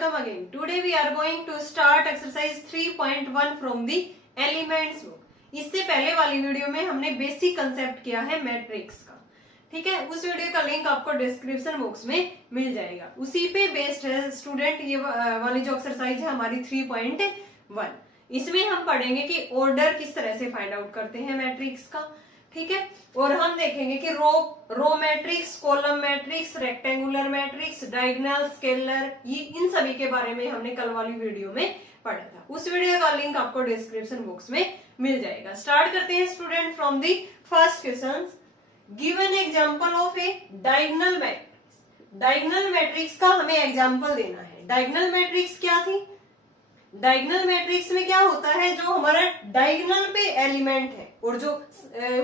welcome again. Today we are going to start exercise 3.1 from the elements book. इससे पहले वाली video में हमने बेसिक कंसेप्ट किया है मैट्रिक्स का, ठीक है। उस वीडियो का लिंक आपको डिस्क्रिप्शन बॉक्स में मिल जाएगा। उसी पे बेस्ड है स्टूडेंट ये वाली जो एक्सरसाइज है हमारी 3.1। इसमें हम पढ़ेंगे कि ऑर्डर किस तरह से फाइंड आउट करते हैं मैट्रिक्स का, ठीक है। और हम देखेंगे कि row matrix, column matrix, rectangular matrix, diagonal, scalar, ये इन सभी के बारे में हमने कल वाली वीडियो में पढ़ा था। उस वीडियो का लिंक आपको डिस्क्रिप्शन बॉक्स में मिल जाएगा। स्टार्ट करते हैं student from the first question. Give an example of A diagonal matrix. Diagonal matrix का हमें एग्जांपल देना है। डायगोनल मैट्रिक्स क्या थी? डायगोनल मैट्रिक्स में क्या होता है, जो हमारा डायगोनल पे एलिमेंट है और जो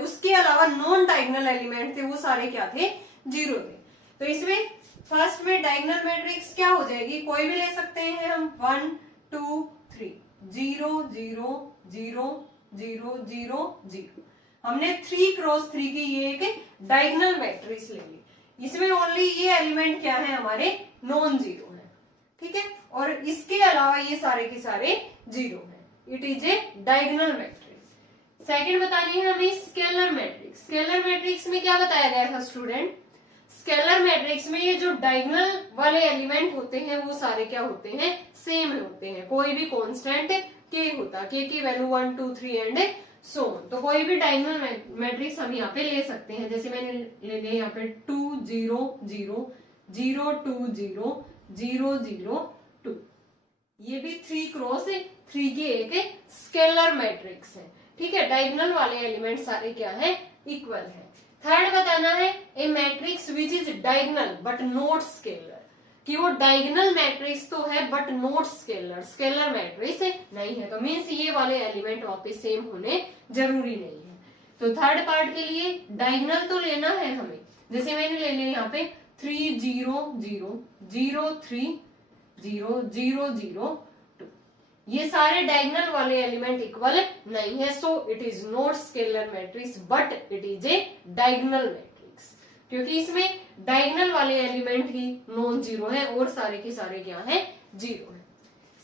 उसके अलावा नॉन डायगोनल एलिमेंट थे वो सारे क्या थे? जीरो थे। तो इसमें फर्स्ट में डायगोनल मैट्रिक्स क्या हो जाएगी, कोई भी ले सकते हैं हम, 1 2 3, 0 0 0 0 0 0। हमने 3 क्रॉस 3 की ये एक डायगोनल मैट्रिक्स ले ली। इसमें ओनली ये एलिमेंट क्या है हमारे? नॉन जीरो है, ठीक है। और इसके अलावा ये सारे के सारे जीरो है। It is a diagonal matrix. Second बतानी है हमें स्केलर मैट्रिक्स। स्केलर मैट्रिक्स में क्या बताया गया था स्टूडेंट? स्केलर मैट्रिक्स में ये जो डायगोनल वाले एलिमेंट होते हैं वो सारे क्या होते हैं? सेम होते हैं। कोई भी कांस्टेंट के होता, के की वैल्यू 1 2 3 एंड सो ऑन। तो कोई भी डायगोनल मैट्रिक्स हम यहाँ पे ले सकते हैं। जैसे मैंने ले लिया यहाँ पे 2 0 0 0 2 0 0 0 2। ये भी 3 क्रॉस 3 की एक स्केलर मैट्रिक्स है, ठीक है। डायगोनल वाले एलिमेंट सारे क्या है? इक्वल है। थर्ड बताना है a matrix which is diagonal but not scalar, कि वो डायगोनल मैट्रिक्स तो है but not scalar, scalar matrix नहीं है। तो मीन्स ये वाले एलिमेंट वहां पे सेम होने जरूरी नहीं है। तो थर्ड पार्ट के लिए डायगोनल तो लेना है हमें। जैसे मैंने ले लिया यहाँ पे 3 0 0 0 3 0 0 0 2। ये सारे डायगोनल वाले एलिमेंट इक्वल नहीं है, so it is not scalar matrix but it is a diagonal matrix, क्योंकि इसमें डायगोनल वाले एलिमेंट ही नॉन जीरो है और सारे के सारे क्या है? जीरो है।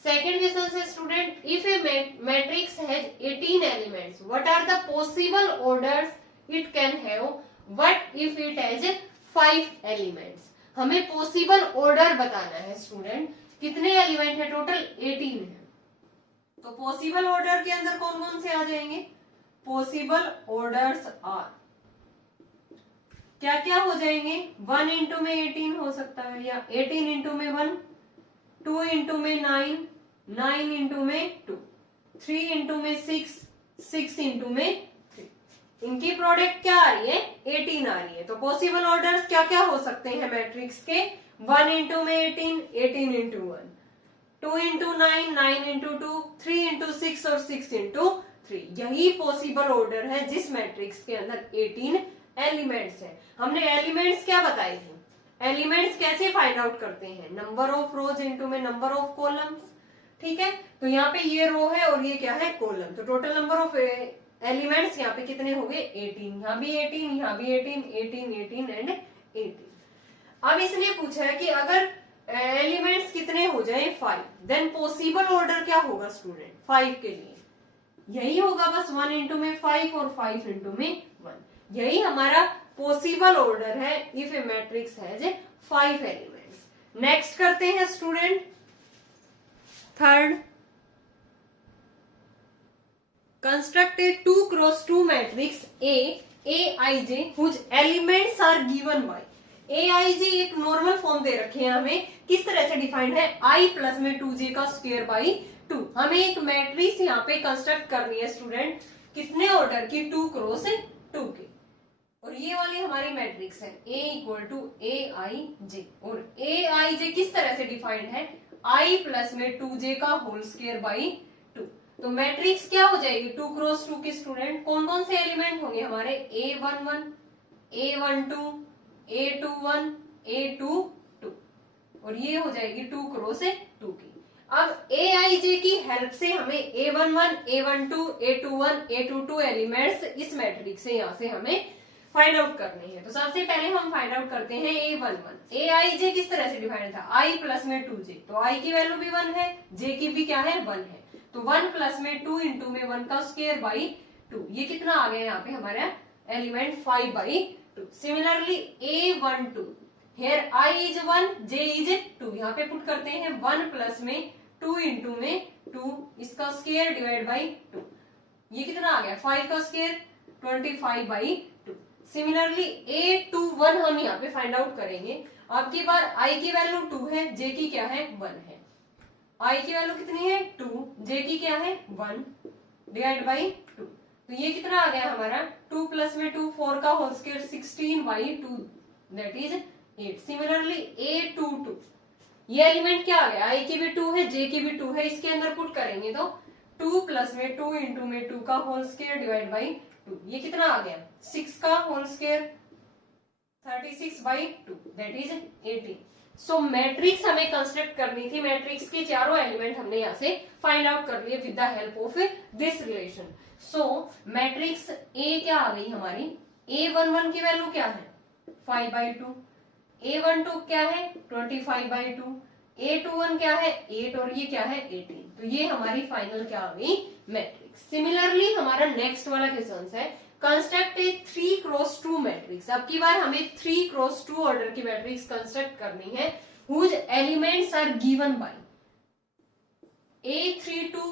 सेकेंड क्वेश्चन से student, if a matrix has 18 elements, what are the possible orders it can have, what if it has 5 elements. हमें पॉसिबल ऑर्डर बताना है स्टूडेंट। कितने एलिमेंट है? टोटल 18 है। तो पॉसिबल ऑर्डर के अंदर कौन कौन से आ जाएंगे? पॉसिबल ऑर्डर्स आर क्या क्या हो जाएंगे? 1 इंटू में 18 हो सकता है, या 18 इंटू में 1, 2 इंटू में 9, 9 इंटू में 2, 3 इंटू में 6, 6 इंटू में 3। इनकी प्रोडक्ट क्या आ रही है? 18 आ रही है। तो पॉसिबल ऑर्डर्स क्या क्या हो सकते हैं मैट्रिक्स के? 1 इंटू में 18, 18 इंटू 1, 2 इंटू 9, 9 इंटू 2, 3 इंटू 6 और 6 इंटू 3। यही पॉसिबल ऑर्डर है जिस मैट्रिक्स के अंदर 18 एलिमेंट्स है। हमने एलिमेंट्स क्या बताए थे? एलिमेंट्स कैसे फाइंड आउट करते हैं? नंबर ऑफ रोज इंटू में नंबर ऑफ कॉलम्स, ठीक है। तो यहाँ पे ये रो है और ये क्या है? कॉलम। तो टोटल नंबर ऑफ एलिमेंट्स यहाँ पे कितने हो गए? 18। यहाँ भी 18, यहाँ भी 18, 18 18 एंड 18। अब इसने पूछा है कि अगर एलिमेंट्स कितने हो जाए? 5, देन पॉसिबल ऑर्डर क्या होगा स्टूडेंट 5 के लिए? यही होगा बस 1 इंटू में 5 और 5 इंटू में 1। यही हमारा पॉसिबल ऑर्डर है if a matrix has 5 elements. Next करते हैं student third. Construct A 2 cross 2 matrix AIJ whose elements are given by। AIJ एक नॉर्मल फॉर्म दे रखे हैं हमें। किस तरह से डिफाइंड है? I प्लस में 2J का स्क्वायर बाई 2। हमें एक मैट्रिक्स यहाँ पे कंस्ट्रक्ट करनी है स्टूडेंट। कितने ऑर्डर की? 2 क्रॉस 2 की। और ये वाली हमारी मैट्रिक्स है A इक्वल टू AIJ। और AIJ किस तरह से डिफाइंड है? I प्लस में 2J का होल स्क्वायर बाई 2। तो मैट्रिक्स क्या हो जाएगी? 2 क्रॉस 2 की स्टूडेंट। कौन कौन से एलिमेंट होंगे हमारे? A11, A12, A21, A22। और ये हो जाएगी 2 क्रॉस 2 की। अब AIJ की हेल्प से हमें A11, A12, A21, A22 elements इस मैट्रिक्स से यहाँ से हमें फाइंड आउट करनी है। तो सबसे पहले हम फाइंड आउट करते हैं A11। Aij किस तरह से डिफाइंड था, i प्लस में 2j, तो i की वैल्यू भी 1 है, j की भी क्या है 1 है, तो 1 प्लस में 2 इंटू में 1 का स्क्वायर बाई 2, ये कितना आ गया यहाँ पे हमारा element 5 by 2। Similarly A12, here i is 1, j is 2, यहाँ पे पुट करते हैं 1 प्लस में 2 इंटू में 2, इसका स्क्वायर डिवाइड बाई 2, ये कितना आ गया 5 का स्क्वायर 25 बाई 2। सिमिलरली A21 हम यहाँ पे फाइंड आउट करेंगे। अब की बार i की वैल्यू 2 है, j की क्या है 1 है, i की वैल्यू कितनी है 2, j की क्या है 1 डिवाइड बाई 2, तो ये कितना आ गया हमारा 2 प्लस में 2 4 का whole square 16 by 2 that is 8। Similarly A22, ये एलिमेंट क्या आ गया, i की भी 2 है, j की भी 2 है, इसके अंदर पुट करेंगे तो 2 प्लस में 2 इंटू में 2 का होल स्क्वायर डिवाइड बाई 2, ये कितना आ गया 6 का whole square 36 by 2 that is 18। So matrix हमें कंस्ट्रक्ट करनी थी, मैट्रिक्स के चारों एलिमेंट हमने यहाँ से फाइंड आउट कर लिए with the help of this relation. So matrix A क्या आ गई हमारी, A11 की वैल्यू क्या है 5 बाई 2, A12 क्या है 25 बाई 2, A21 क्या है 8 और ये क्या है 18, तो ये हमारी फाइनल क्या आ गई मैट्रिक्स। सिमिलरली हमारा नेक्स्ट वाला क्वेश्चन है कंस्ट्रक्ट ए 3 क्रॉस 2 मैट्रिक्स। अब की बार हमें 3 क्रॉस 2 ऑर्डर की मैट्रिक्स कंस्ट्रक्ट करनी है whose elements are given by A32,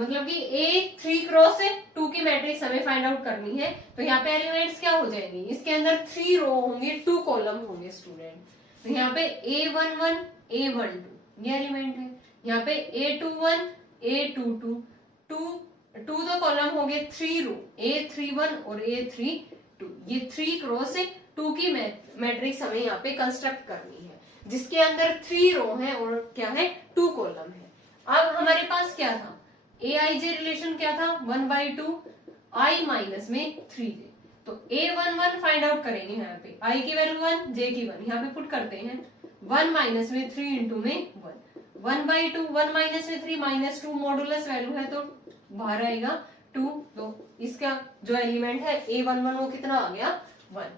मतलब कि A3 क्रॉस 2 की मैट्रिक्स हमें फाइंड आउट करनी है। तो यहाँ पे एलिमेंट्स क्या हो जाएंगी, इसके अंदर 3 रो होंगे 2 कॉलम होंगे स्टूडेंट। तो यहाँ पे A11 A12 ये एलिमेंट है, यहाँ पे A21 A22 2 तो कॉलम हो गए, 3 रो A31 और A32, ये 3 क्रॉस 2 की मैट्रिक्स हमें यहाँ पे कंस्ट्रक्ट करनी है जिसके अंदर 3 रो है और क्या है 2 कॉलम है। अब हमारे पास क्या था Aij रिलेशन क्या था 1 बाई 2 i माइनस में 3j, तो A11 फाइंड आउट करेंगे यहाँ पे, i की वैल्यू 1 j की 1, यहाँ पे पुट करते हैं 1 माइनस में 3 इंटू में 1 बाई 2, 1 माइनस में 3 माइनस 2 मॉडुलस वैल्यू है तो बाहर आएगा 2, तो इसका जो एलिमेंट है A11 वो कितना आ गया 1।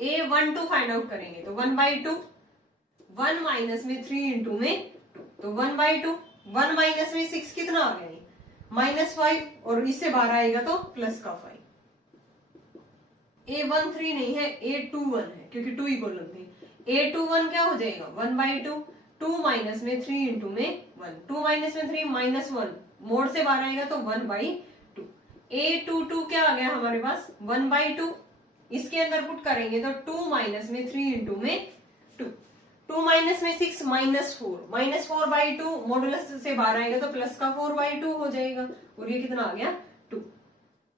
A12 फाइंड आउट करेंगे तो 1 बाई 2 1 माइनस में 3 इंटू में 2, तो 1 बाई 2 1 माइनस में 6 कितना आ गया -5 और इससे बाहर आएगा तो प्लस का 5। A13 नहीं है A21 है क्योंकि 2 ही कॉलम थी, A21 क्या हो जाएगा 1 बाई 2 2 माइनस में 3 इंटू में 1, 2 माइनस में 3 -1 मोड से बाहर आएगा तो 1 बाई 2। A22 क्या आ गया हमारे पास 1 बाई 2, इसके अंदर पुट करेंगे तो 2 माइनस में 3 इंटू में 2, 2 माइनस में 6 -4 बाई 2 मॉडुलस से बाहर आएगा तो प्लस का 4 बाई 2 हो जाएगा और ये कितना आ गया 2।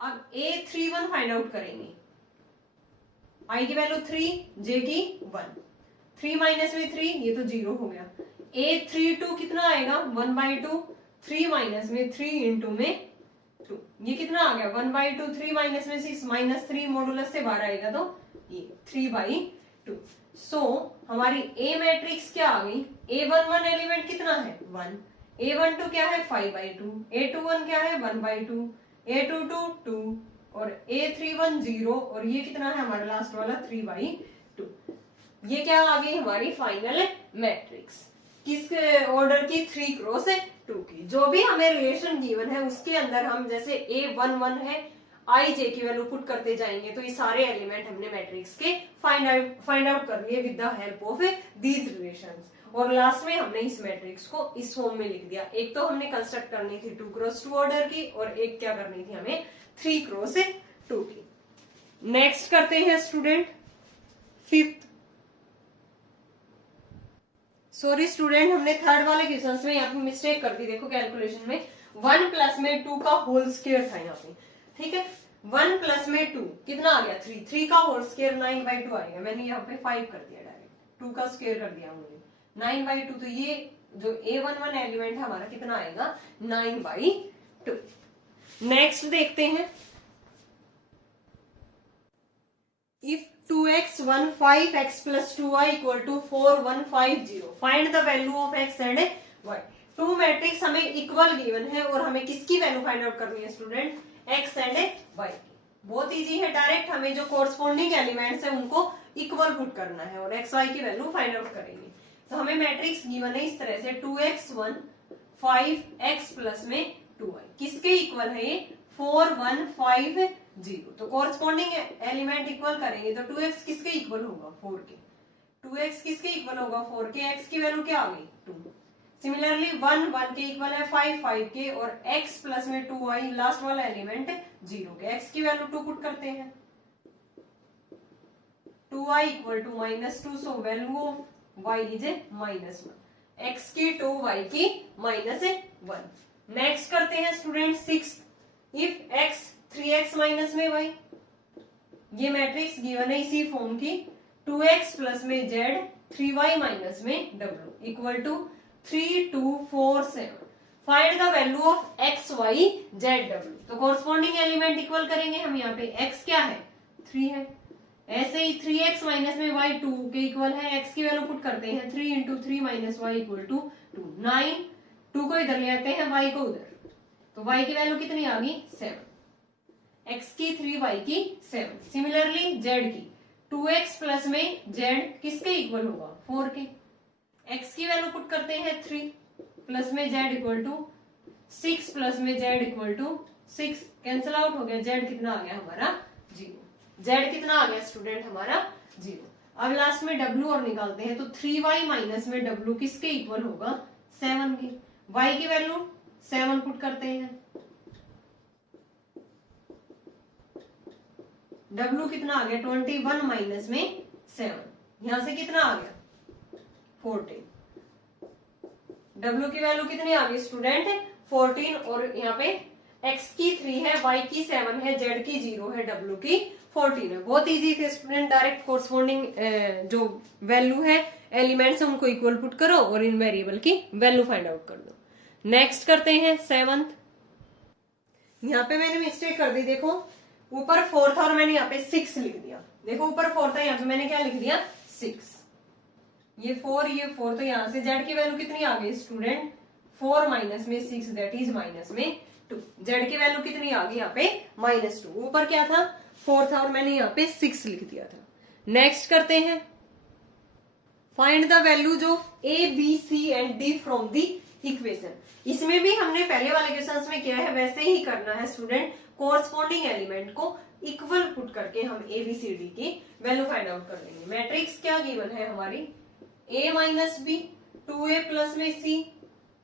अब A31 फाइंड आउट करेंगे, i की वैल्यू 3 j की 1, 3 माइनस में 3 ये तो 0 हो गया। A32 कितना आएगा 1 बाई 2 3 माइनस में 3 इंटू में 2, ये कितना आ गया 1 बाई 2 3 माइनस में 6 -3 मॉडुलस से बाहर आएगा तो ये 3 बाई 2। सो हमारी A मैट्रिक्स क्या आ गई, A11 एलिमेंट कितना है 1, A12 क्या है 5 बाई 2, A21 क्या है 1 बाई 2, A22 2 और A31 0 और ये कितना है हमारा लास्ट वाला 3 बाई 2। ये क्या आ गई हमारी फाइनल मैट्रिक्स किस ऑर्डर की 3 क्रॉस 2 की। जो भी हमें रिलेशन गिवन है उसके अंदर हम जैसे A11 है i j की वैल्यू पुट करते जाएंगे तो ये सारे एलिमेंट हमने मैट्रिक्स के फाइंड आउट कर लिए with the help of these relations. और लास्ट में हमने इस मैट्रिक्स को इस फॉर्म में लिख दिया। एक तो हमने कंस्ट्रक्ट करनी थी 2 क्रॉस 2 ऑर्डर की और एक क्या करनी थी हमें 3 क्रॉस 2 की। नेक्स्ट करते हैं स्टूडेंट 5th। सॉरी स्टूडेंट हमने थर्ड वाले क्वेश्चन में यहाँ पे मिस्टेक कर दी, देखो कैलकुलेशन में 1 प्लस में 2 का होल स्क्वायर था यहाँ पे, ठीक है 1 प्लस में 2 कितना आ गया 3 का होल स्क्वायर 9 बाई 2 आएगा, मैंने यहाँ पे 5 कर दिया डायरेक्ट, 2 का स्क्वायर कर दिया हमने 9 बाई 2, तो ये जो A11 एलिमेंट है हमारा कितना आएगा 9 बाई 2। नेक्स्ट देखते हैं if 2x 15x plus 2y equal to 4 1 5 0 find the value of x and y। 2 matrix हमें इक्वल गिवन है और हमें किसकी वैल्यू फाइंड आउट करनी है स्टूडेंट x एंड y की। बहुत इजी है, डायरेक्ट हमें जो कोरस्पॉन्डिंग एलिमेंट्स है उनको इक्वल पुट करना है और एक्स वाई की वैल्यू फाइंड आउट करेंगे। तो हमें मैट्रिक्स गिवन है इस तरह से 2x1 5x प्लस में 2y, किसके इक्वल है ये 4 1 5 0। तो कोरस्पॉन्डिंग एलिमेंट इक्वल करेंगे तो 2x किसके इक्वल होगा 4 के, 2x किसके इक्वल होगा 4 के, x की वैल्यू क्या आ गई 2। सिमिलरली 1 1 के इक्वल है 5 5 के और x प्लस में 2y लास्ट वाला एलिमेंट 0 के, x की वैल्यू 2 पुट करते हैं 2y equal to -2, so value of y is -1, x की 2 y की -1। नेक्स्ट करते हैं student 6, if x 3x minus में y, ये मैट्रिक्स गिवन है इसी फॉर्म की 2x प्लस में z 3y माइनस में w equal to 3 2 4 7। Find the value of x y z w। तो कोरस्पॉन्डिंग एलिमेंट इक्वल करेंगे हम, यहाँ पे x क्या है 3 है, ऐसे ही 3x माइनस में y 2 के इक्वल है, x की वैल्यू पुट करते हैं 3 into 3 minus y equal to 2 9, 2 को इधर ले आते हैं y को उधर, तो y की वैल्यू कितनी आ गई 7, x की 3 y की 7। सिमिलरली z की 2x प्लस में z किसके इक्वल होगा 4 के, x की वैल्यू पुट करते हैं 3 प्लस में z इक्वल टू 6 प्लस में z equal to 6, cancel out हो गया, z कितना आ गया हमारा 0, z कितना आ गया स्टूडेंट हमारा 0। अब लास्ट में w और निकालते हैं तो 3y माइनस में w किसके इक्वल होगा 7 के, y की वैल्यू 7 पुट करते हैं, w कितना आ गया 21 माइनस में 7, यहां से कितना आ गया 14, w की वैल्यू कितनी आ गई स्टूडेंट 14, और यहाँ पे x की 3 है, y की 7 है, z की 0 है, w की 14 है। बहुत इजी थे स्टूडेंट, डायरेक्ट कोरस्पॉन्डिंग जो वैल्यू है एलिमेंट्स उनको इक्वल पुट करो और इन वेरिएबल की वैल्यू फाइंड आउट कर दो। नेक्स्ट करते हैं 7th, यहाँ पे मैंने मिस्टेक कर दी, देखो ऊपर 4 था और मैंने यहाँ पे 6 लिख दिया, देखो ऊपर 4 था, यहाँ पे मैंने क्या लिख दिया 6, ये 4 ये 4, तो यहाँ से z की वैल्यू कितनी आ गई स्टूडेंट 4 माइनस में 6 दैट इज माइनस में 2, z की वैल्यू कितनी आ गई यहाँ पे -2, ऊपर क्या था 4 था और मैंने यहाँ पे 6 लिख दिया था। नेक्स्ट करते हैं find the values of a b c and d from the equation. इसमें भी हमने पहले वाले क्वेश्चंस में किया है, वैसे ही करना है स्टूडेंट, कोरस्पॉन्डिंग एलिमेंट को इक्वल पुट करके हम a b c d की वैल्यू फाइंड आउट कर लेंगे। मैट्रिक्स क्या गिवन है हमारी a minus b 2a plus में c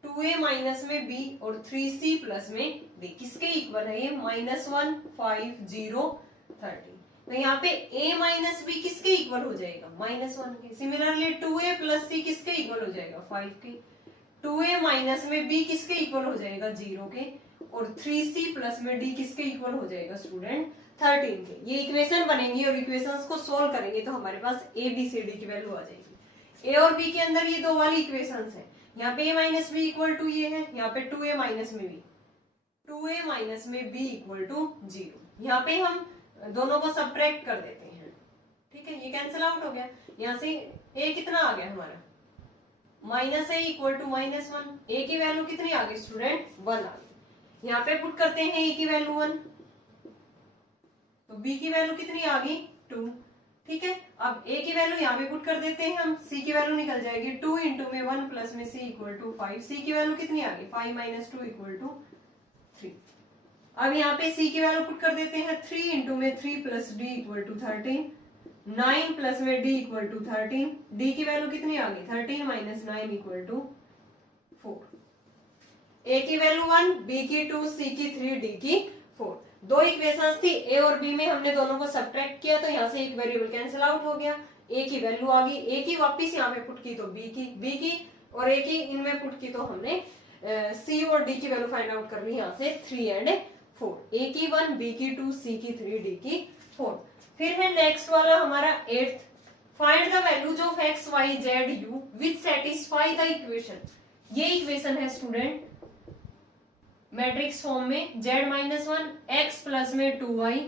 2a माइनस में b और 3c प्लस में d, किसके इक्वल है ये -1 5 0 30। तो यहाँ पे a माइनस बी किसके इक्वल हो जाएगा -1 के, सिमिलरली 2a प्लस c किसके इक्वल हो जाएगा 5 के, 2a माइनस में b किसके इक्वल हो जाएगा 0 के, और 3c प्लस में d किसके इक्वल हो जाएगा स्टूडेंट 13 के। ये इक्वेशन बनेंगी और इक्वेशंस को सोल्व करेंगे तो हमारे पास a b c d की वैल्यू आ जाएगी। a और b के अंदर ये दो वाली इक्वेशंस है, यहाँ पे a minus b equal to ये है, यहाँ पे 2a माइनस में b, 2a माइनस में b इक्वल टू 0, यहाँ पे हम दोनों को सब्ट्रैक्ट कर देते हैं, ठीक है, ये कैंसिल आउट हो गया, यहाँ से a कितना आ गया हमारा -a इक्वल टू -1, a की वैल्यू कितनी आ गई स्टूडेंट 1 आ गई, यहाँ पे पुट करते हैं a की वैल्यू 1, तो b की वैल्यू कितनी आ गई 2, ठीक है। अब a की वैल्यू यहाँ पे पुट कर देते हैं हम, c की वैल्यू निकल जाएगी 2 इंटू में 1 प्लस में c इक्वल टू 5, c की वैल्यू कितनी आ गई 5 माइनस 2 इक्वल टू 3। अब यहाँ पे c की वैल्यू पुट कर देते हैं 3 इंटू में 3 plus d equal to 13, 9 plus में d इक्वल टू 13, d की वैल्यू कितनी आ गई 13 माइनस 9 इक्वल टू 4, a की वैल्यू 1, b की 2, c की 3, d की 4। दो इक्वेशंस थी a और b में, हमने दोनों को सब्ट्रैक्ट किया तो यहाँ से एक वेरिएबल कैंसिल आउट हो गया, a की वैल्यू आ गई, a की वापस यहाँ पे पुट की तो b की और a की इनमें पुट की तो हमने c और d की वैल्यू फाइंड आउट कर ली, यहाँ से 3 एंड 4, a की 1, b की 2, c की 3, d की 4। फिर है नेक्स्ट वाला हमारा 8th, find the values of x y z u which satisfy the equation. ये इक्वेशन है स्टूडेंट मैट्रिक्स फॉर्म में z-1 x प्लस में 2y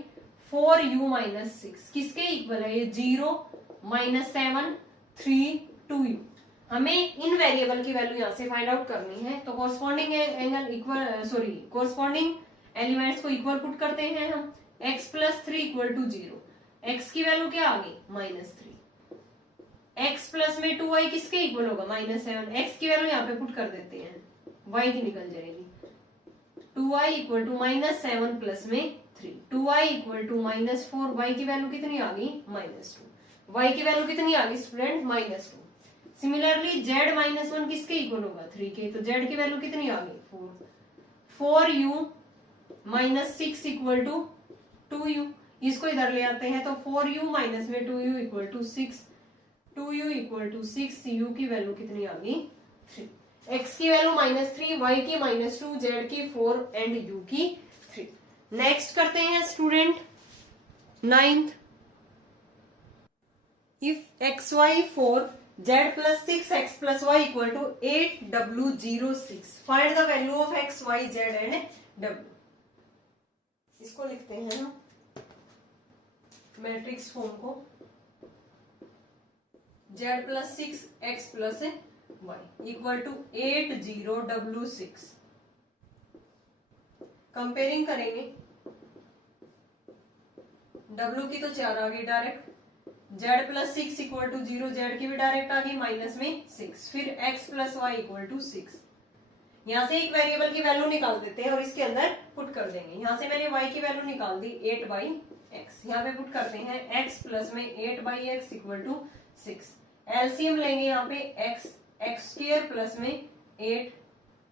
4u माइनस 6 किसके इक्वल है, ये 0 -7 3 2u। हमें इन वेरिएबल की वैल्यू यहाँ से फाइंड आउट करनी है, तो corresponding angle equal corresponding elements को इक्वल पुट करते हैं हम, x plus 3 equal to 0, x की वैल्यू क्या आ गई -3, x प्लस में 2y किसके इक्वल होगा -7, x की वैल्यू यहाँ पे पुट कर देते हैं, y की निकल जाएगी, 2y इक्वल टू -7 प्लस में 3, 2y इक्वल टू -4, y की वैल्यू कितनी आ गई -2, y की वैल्यू कितनी आ गई स्टूडेंट -2। सिमिलरली z -1 किसके इक्वल होगा 3 के, तो z की वैल्यू कितनी आ गई 4, 4u -6 इक्वल टू 2u, इसको इधर ले आते हैं तो 4u माइनस में 2u equal to 6, 2u equal to 6, u की वैल्यू कितनी आ गई 3, x की वैल्यू -3, y की -2, z की 4 एंड u की 3। नेक्स्ट करते हैं student 9th, if xy 4 z plus 6x plus y equal to 8w06, find the value of x, y, z and w। इसको लिखते हैं हम मैट्रिक्स फॉर्म को, z plus 6x plus y equal to 80w6। Comparing करेंगे, w की तो 4 आ गई direct, z plus 6 equal to 0, z की भी डायरेक्ट आ गई माइनस में 6, फिर x plus y equal to 6। यहाँ से एक वेरिएबल की वैल्यू निकाल देते हैं और इसके अंदर पुट कर देंगे। यहाँ से मैंने y की वैल्यू निकाल दी 8/x, यहाँ पे पुट करते हैं x प्लस में 8/x इक्वल टू 6, एलसीएम लेंगे यहाँ पे x स्क्वायर प्लस में 8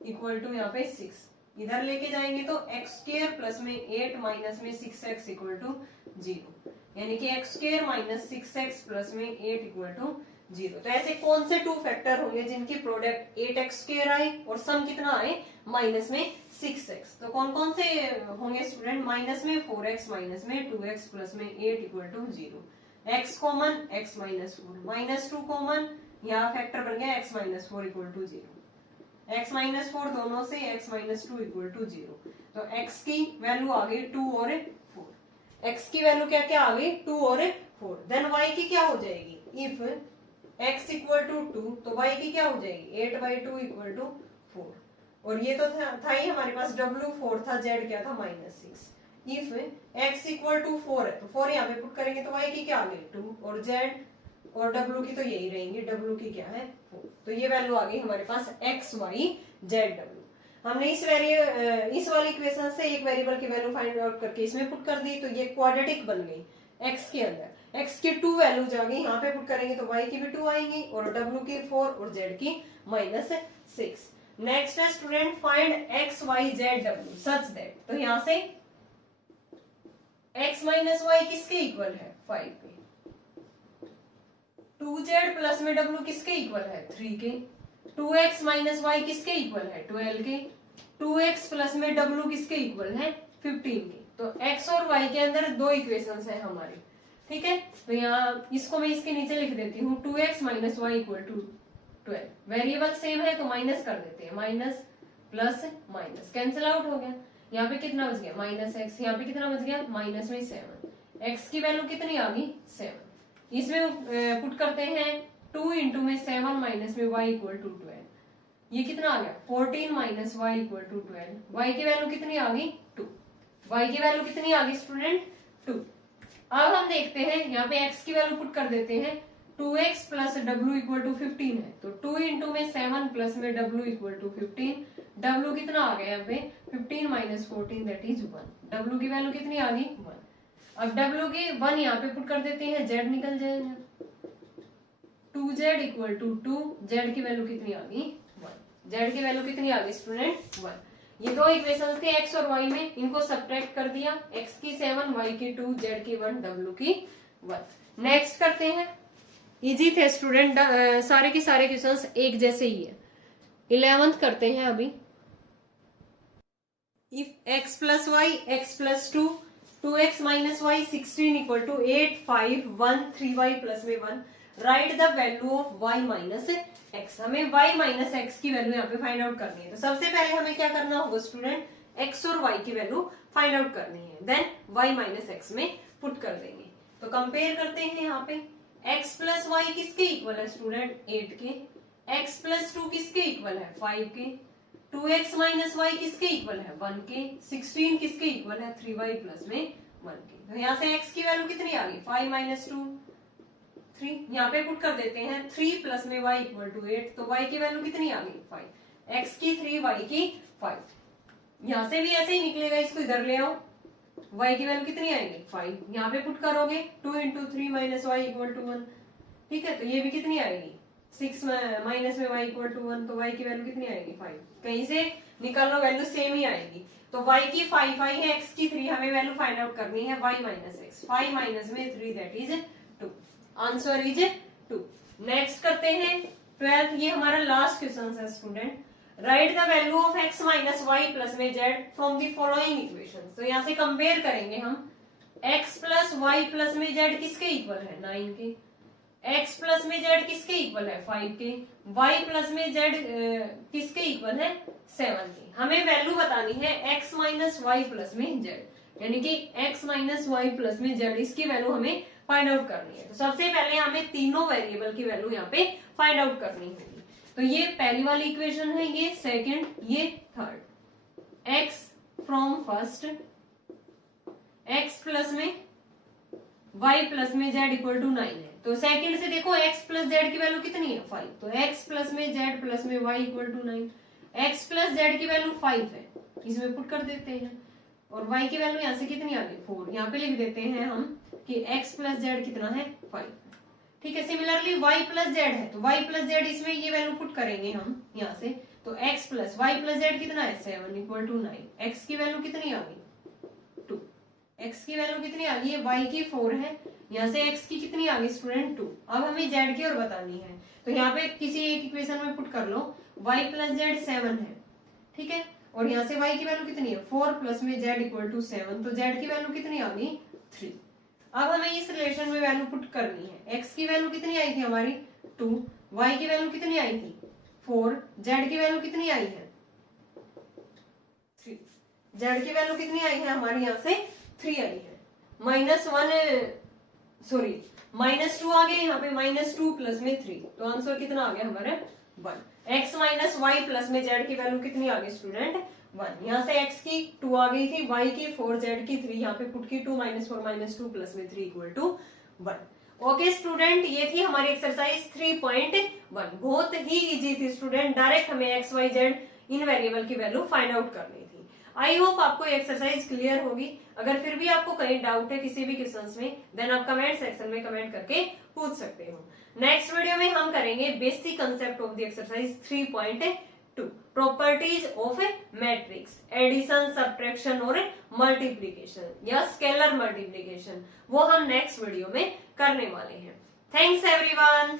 इक्वल टू यहाँ पे 6, इधर लेके जाएंगे तो x स्क्वायर प्लस में 8 माइनस में 6x इक्वल टू 0, यानी कि x square minus 6x plus में 8 इक्वल टू 0। तो ऐसे कौन से 2 फैक्टर होंगे जिनकी प्रोडक्ट 8x स्क्वायर आए और सम कितना आए माइनस में 6x, तो कौन कौन से होंगे स्टूडेंट, माइनस में 4x माइनस में 2x प्लस में 8 equal to 0, x common x minus 2 common, यहाँ फैक्टर बन गया x minus 4 equal to 0, x minus 4 दोनों से x माइनस 2 इक्वल टू 0, तो x की वैल्यू आ गई 2 और 4, x की वैल्यू क्या क्या आ गई 2 और 4, देन y की क्या हो जाएगी, इफ x इक्वल टू 2 तो y की क्या हो जाएगी 8/2 इक्वल टू 4, और ये तो था ही हमारे पास w4 था, z क्या था -6, इफ x इक्वल टू 4 है तो 4 यहाँ पे पुट करेंगे तो y की क्या आ गई 2, और z और w की तो यही रहेंगी, w की क्या है 4, तो ये वैल्यू आ गई हमारे पास x y z w। हमने इस वाली इक्वेशन से एक वेरिएबल की वैल्यू फाइंड आउट करके इसमें पुट कर दी, तो ये क्वाड्रेटिक बन गई x के अंदर, x की 2 वैल्यूज आ गई, यहाँ पे पुट करेंगे तो y की भी 2 आएंगी और w की 4 और z की -6। नेक्स्ट है student find x y z w such that, तो यहाँ से x माइनस y किसके इक्वल है 5 के, 2z प्लस में w किसके इक्वल है 3 के, 2x माइनस y किसके इक्वल है 12 के, 2x प्लस में w किसके इक्वल है 15 के। तो x और y के अंदर 2 इक्वेशंस है हमारी, ठीक है, तो यहाँ इसको मैं इसके नीचे लिख देती हूँ 2x minus y equal to 12, variable same है तो माइनस कर देते हैं, minus plus minus cancel out हो गया, यहाँ पे कितना बच गया -x, यहाँ पे कितना बच गया माइनस में 7, x की वैल्यू कितनी आ गई 7, इसमें पुट करते हैं 2 इंटू में 7 माइनस में y इक्वल टू 12, ये कितना आ गया 14 minus y equal to 12, y की वैल्यू कितनी आ गई 2, y की वैल्यू कितनी आ गई स्टूडेंट 2। अब हम देखते हैं यहाँ पे x की वैल्यू पुट कर देते हैं, 2x plus w equal to 15 है तो 2 इंटू में 7 प्लस में w इक्वल टू 15, w कितना आ गया यहाँ पे 15 माइनस 14 दैट इज 1, w की वैल्यू कितनी आ गई 1। अब w की 1 यहाँ पे पुट कर देते हैं, z निकल जाएगा, 2z इक्वल टू 2, z की वैल्यू कितनी आ गई 1, z की वैल्यू कितनी आ गई स्टूडेंट 1। ये 2 इक्वेशंस थे x और y में, इनको सब्ट्रैक्ट कर दिया, x की 7, y की 2, z की 1, w की 1। नेक्स्ट करते हैं, इजी थे स्टूडेंट, सारे के सारे क्वेश्चंस एक जैसे ही है। 11th करते हैं अभी, if x plus y x plus 2, 2x minus y 16 equal to 8, 5, 1, 3y plus में 1, right the value of y minus x। हमें y माइनस x की वैल्यू यहाँ पे फाइंड आउट करनी है, तो सबसे पहले हमें क्या करना होगा स्टूडेंट, x और y की वैल्यू फाइंड आउट करनी है, देन y माइनस x में पुट कर देंगे। तो कंपेयर करते हैं, यहाँ पे x प्लस वाई किसके इक्वल है स्टूडेंट 8 के, x प्लस 2 किसके इक्वल है 5 के, 2x माइनस वाई किसके इक्वल है 1 के, 16 किसके इक्वल है 3y प्लस में 1 की। तो यहाँ से x की वैल्यू कितनी आ गई 5 माइनस 2 3। यहाँ पे पुट कर देते हैं 3 प्लस में y इक्वल टू 8, तो y की वैल्यू कितनी आ गई 5, x की 3 y की 5। यहाँ से भी ऐसे ही निकलेगा, इसको इधर ले आओ, y की वैल्यू कितनी आएगी 5। यहाँ पे पुट करोगे 2 into 3 minus y equal to 1, ठीक है। तो ये भी कितनी आएगी 6 माइनस में y इक्वल टू 1, तो y की वैल्यू कितनी आएगी 5। कहीं से निकाल लो वैल्यू सेम ही आएगी। तो y की 5 आई है, x की 3, हमें वैल्यू फाइंड आउट करनी है y माइनस x। 5 माइनस में 3 that is 2, answer is 2। Next करते हैं 12th, ये हमारा लास्ट क्वेश्चन है student. Write the value of x minus y plus में z from the following equation. तो यहाँ से कंपेयर करेंगे हम x प्लस वाई प्लस में z किसके इक्वल है 9 के, x प्लस में z किसके इक्वल है 5 के, y प्लस में z किसके इक्वल है 7 के। हमें वैल्यू बतानी है x माइनस वाई प्लस में z, यानी कि x माइनस वाई प्लस में z, इसकी वैल्यू हमें फाइंड आउट करनी है। तो सबसे पहले हमें तीनों वेरिएबल की वैल्यू यहाँ पे फाइंड आउट करनी होगी। तो ये पहली वाली इक्वेशन है, ये सेकंड, ये third. x from first, x plus में y प्लस में z इक्वल टू 9 है। तो सेकंड से देखो x प्लस z की वैल्यू कितनी है 5, तो x प्लस में z प्लस में y equal to 9। x plus z की वैल्यू 5 है, इसमें पुट कर देते हैं, और y की वैल्यू यहाँ से कितनी आ गई 4। यहाँ पे लिख देते हैं हम कि x प्लस z कितना है 5, ठीक है। सिमिलरली y प्लस z है, तो y प्लस z इसमें ये वैल्यू पुट करेंगे हम यहाँ से, तो x plus y plus z कितना है 7 इक्वल टू 9। x की वैल्यू कितनी आ गई 2, x की वैल्यू कितनी आ गई है y की 4 है, यहाँ से x की कितनी आ गई स्टूडेंट 2। अब हमें z की और बतानी है, तो यहाँ पे किसी एक इक्वेशन में पुट कर लो, y प्लस z 7 है, ठीक है, और यहाँ से y की वैल्यू कितनी है 4 प्लस में z इक्वल टू 7, तो z की वैल्यू कितनी आ गई 3। अब हमें इस रिलेशन में वैल्यू पुट करनी है, x की वैल्यू कितनी आई थी हमारी 2, y की वैल्यू कितनी आई थी 4, z की वैल्यू कितनी आई है 3, z की वैल्यू कितनी आई है हमारी यहाँ से 3 आई है। -2 आ गए यहाँ पे, -2 प्लस में 3, तो आंसर कितना आ गया हमारा 1। x माइनस वाई प्लस में z की वैल्यू कितनी आ गई स्टूडेंट 1। यहाँ से x की 2 आ गई थी, y की 4, z की 3, यहाँ पे पुट की 2 माइनस 4 माइनस 2 प्लस में 3 इक्वल टू 1। ओके स्टूडेंट, ये थी हमारी एक्सरसाइज 3.1। बहुत ही इजी थी स्टूडेंट, डायरेक्ट हमें x y z इन वेरिएबल की वैल्यू फाइंड आउट करनी थी। आई होप आपको एक्सरसाइज क्लियर होगी। अगर फिर भी आपको कहीं डाउट है किसी भी क्वेश्चंस में, देन आप कमेंट सेक्शन में कमेंट करके पूछ सकते हो। नेक्स्ट वीडियो में हम करेंगे basic concept of the exercise 3.2, properties of matrix, addition, subtraction और मल्टीप्लीकेशन या स्केलर मल्टीप्लीकेशन, वो हम नेक्स्ट वीडियो में करने वाले हैं। Thanks everyone.